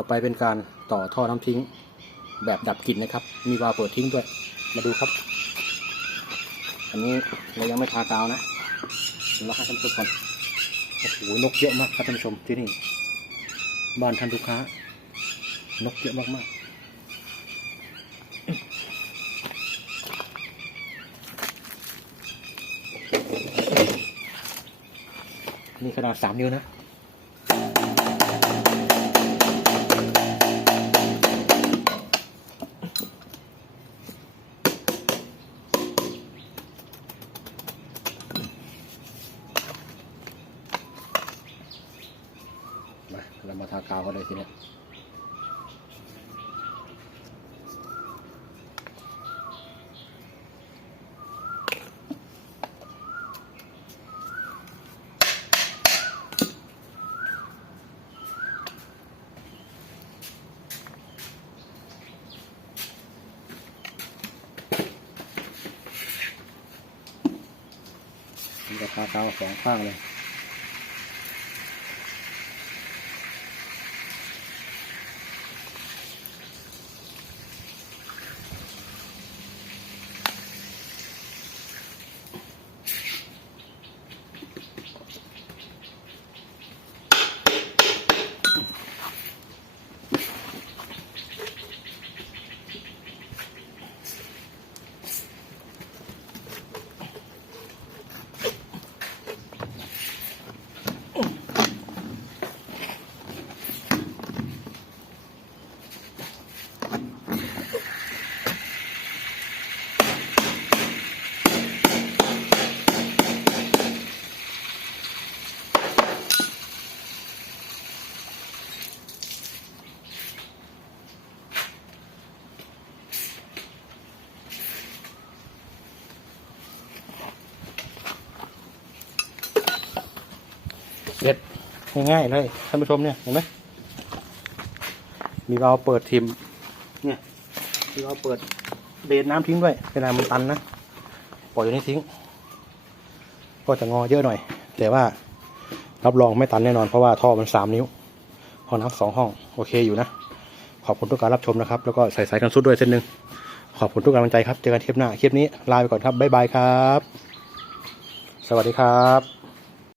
ต่อไปเป็นการต่อท่อน้ำทิ้งแบบดับกลิ่นนะครับ มีวาล์วเปิดทิ้งด้วย มาดูครับ อันนี้เรายังไม่ทากาวนะเราให้ท่านผู้ชมก่อนโอ้โหนกเยอะมากครับท่านผู้ชมที่นี่บ้านท่านลูกค้านกเยอะมากๆนี่ขนาดสามนิ้วนะ เรามาทากาวกันเลยทีเนี้ยนี่ก็ทากาวสองข้างเลย เสร็จง่ายๆเลยท่านผู้ชมเนี่ยเห็นไหมมีเราเปิดทิมเนี่ยมีเราเปิดเบนน้ำทิ้งด้วยเวลามันตันนะปล่อยอยู่นี่ทิ้ง ก็จะงอเยอะหน่อย แต่ว่ารับรองไม่ตันแน่นอนเพราะว่าท่อมันสามนิ้วห้องน้ำสองห้องโอเคอยู่นะ ขอบคุณทุกการรับชมนะครับ แล้วก็ใส่สายกันสุดด้วยเส้นหนึ่งขอบคุณทุกกำลังใจครับ เจอกันคลิปหน้าคลิปนี้ลาไปก่อนครับบ๊ายบายครับ สวัสดีครับ